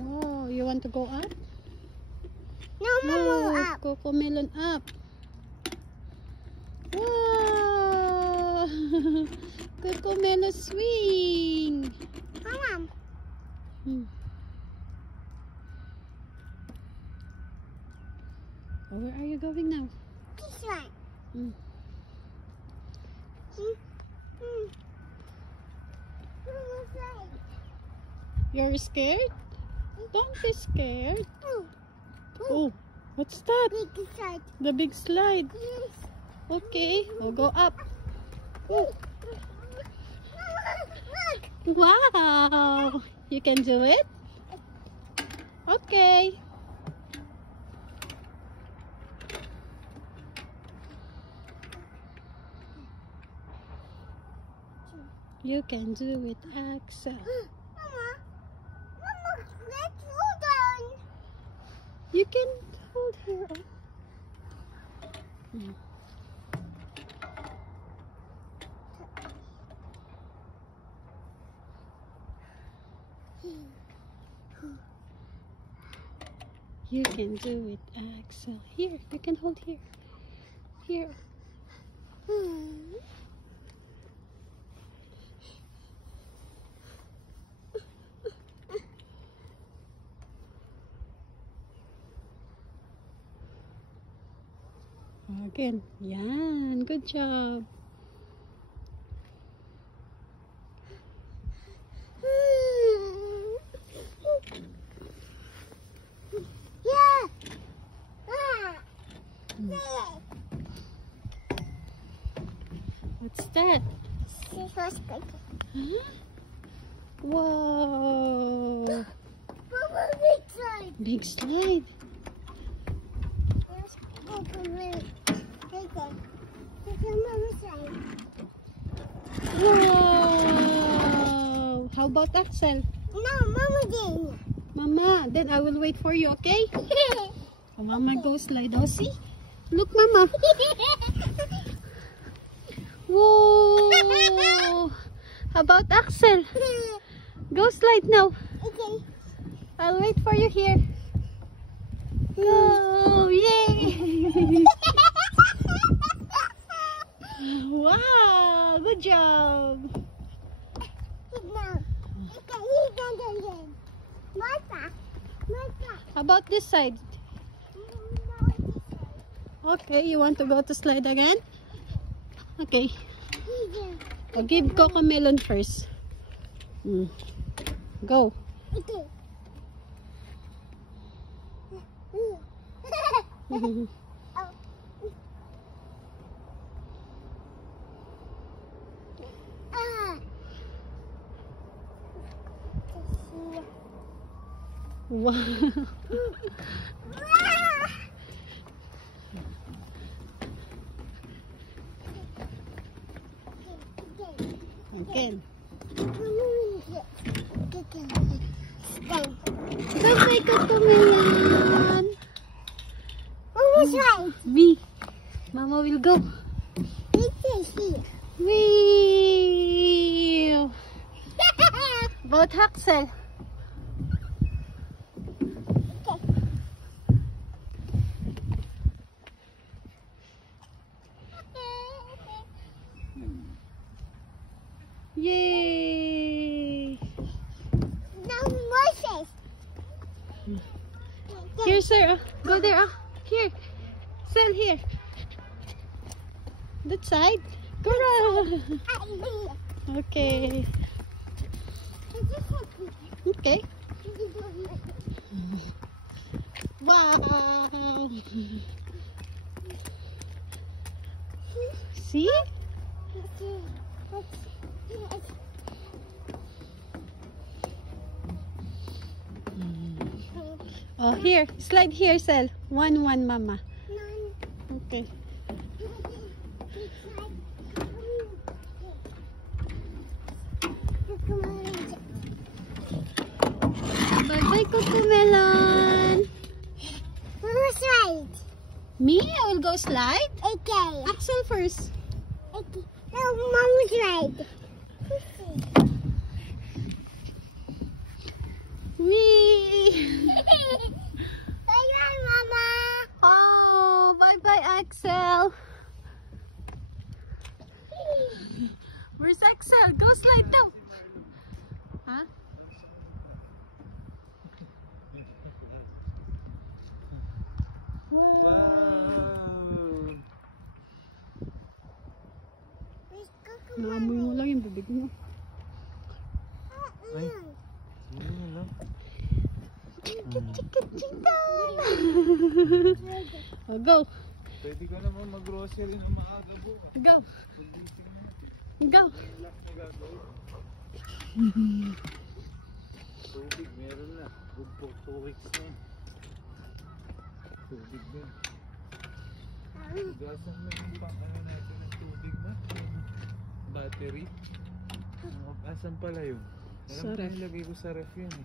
Oh, you want to go up? No, Mama, up. Cocomelon up. Wow! Cocomelon swing. Mama. Oh, where are you going now? This one. You're scared? Don't be scared. Oh, what's that? Big slide. The big slide. Yes. Okay, we'll go up. Look. Wow! You can do it? Okay. You can do it, Axel. Mama, let's hold on. You can hold her up. You can do it, Axel. Here, you can hold here. Here. Again. Yan. Good job. What's that? Huh? Whoa! Mama, big slide. Big slide. Wow! How about Axel? No, Mama did. Mama, then I will wait for you, okay? Oh, Mama go slide. Oh, see? Look, Mama. Whoa! How about Axel? Go slide now. Okay. I'll wait for you here. Go! Yay! Wow! Good job! How about this side? Okay, you want to go to slide again? Okay. I'll give Cocomelon first. Go. Okay. Wow. Again. Go say Cocomelon. Mama's right. Me. Mama will go. Wee. About Axel. Yay! Now Moses. Here, Sarah. Go there. Here. Sell here. That side. Go around. Okay. Okay. Wow. See? Oh, here. Slide here, Sel. 1-1, Mama. Okay. Bye-bye, Cocomelon. Mama's right. Me? I will go slide? Okay. Axel first. Okay. No, Mama's right. Whee! Bye-bye, Mama. Oh, bye-bye, Axel. Where's Axel? Go slide down. Huh? Wow. Naamoy mo lang yung bibig mo. Ay. Oh, go. Pwede ka naman mag-grocery na maaga bukas. Go. Pag-gising natin. Go. Relax na gagawin. Tubig, meron na. Good for 2 weeks na. Tubig din. Gasan mo yung pang ano natin ng tubig na. Battery. Asan pala yun? Sa Alam ko ref. nilagay ko sa ref yun eh.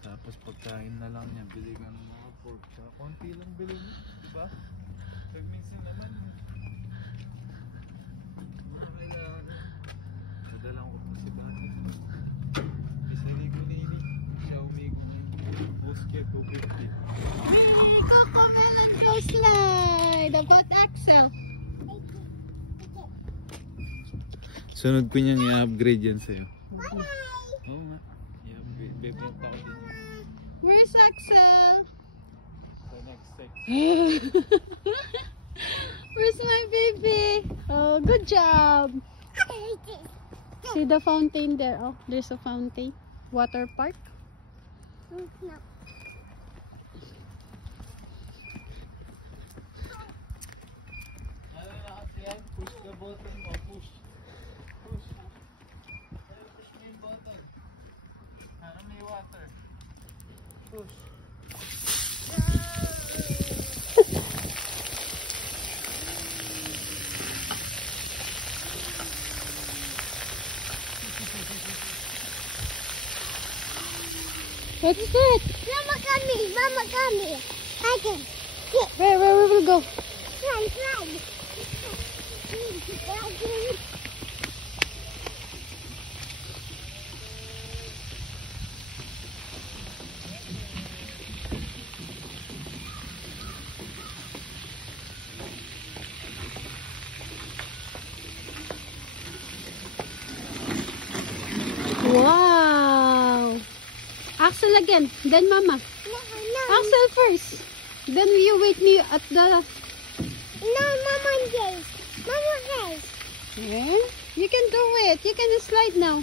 Tapos pagkain na lang niya, bili ka ng mga pork. Saka konti lang bili mo, diba? Pag minsan naman, mga kailangan. Madalang ko pa si Bati. Isa ligo-nini, siya umigo. Busket, 250. Hey, Coco Melon go slide. About Axel. Sunod ko niyang i-upgrade yan sa'yo. Bye-bye. Oo nga. I-upgrade. Bebenta ko din yan. Where's Axel? Sa next text. Where's my baby? Oh, good job. See the fountain there. Oh, there's a fountain. Water park. No. Ano na kasi yan? Push the button mo. Push. Push. Push mo yung button. Ano may water? Push. What's that? Mama, come here. Mama, come here. I can. Where we will go? Slide. Wow. Axel again. Then Mama. No. Axel first. Then you wait me at the... No, Mama says. Mama says. Yeah. You can do it. You can slide now.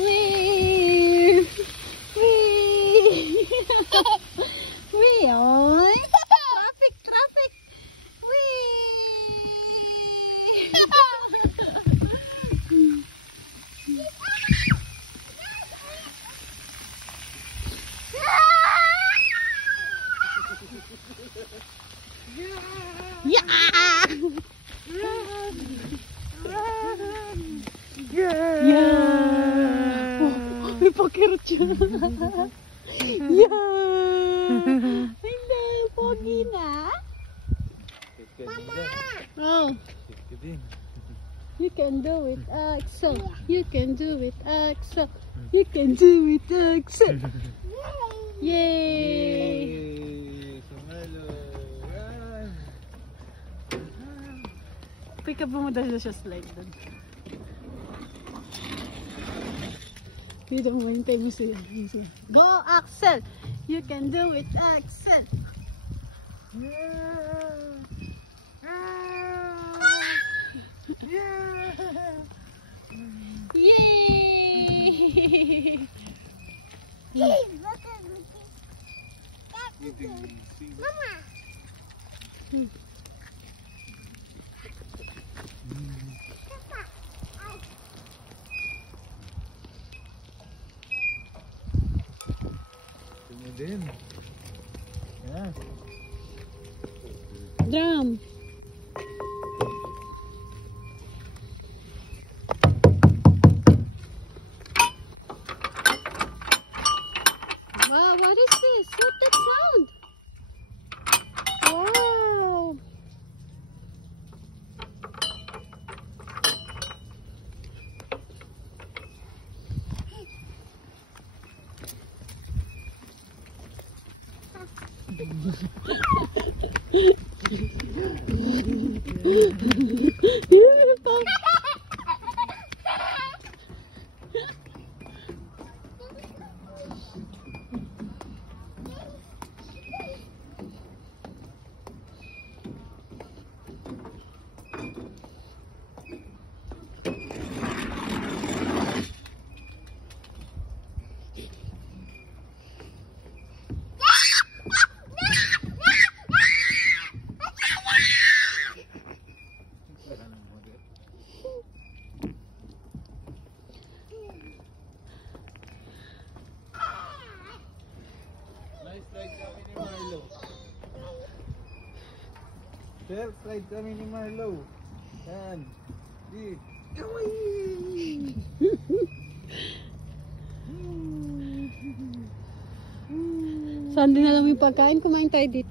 Wee! Wee! Wee! Oh! Traffic! Wee! Yeah! Yeah! Oh, may pakirot siya. Yeah! Hindi, pogi na. Oh, Sige din. you can do it, Axel. You can do it, Axel. You can do it, Axel. Yay! Sumelo. Yan. Pika mo dahil siya slide doon. Dito mo hintay mo siya. Go, Axel! You can do it, Axel! Yay! Mama. Ito din. Yan. Drum! Wow, what is this? What's that sound? Wow! Nice ride kami ni Marlo. Fair ride kami ni Marlo. Yan. Di. Saan din na lang yung pagkain? Kumain tayo dito.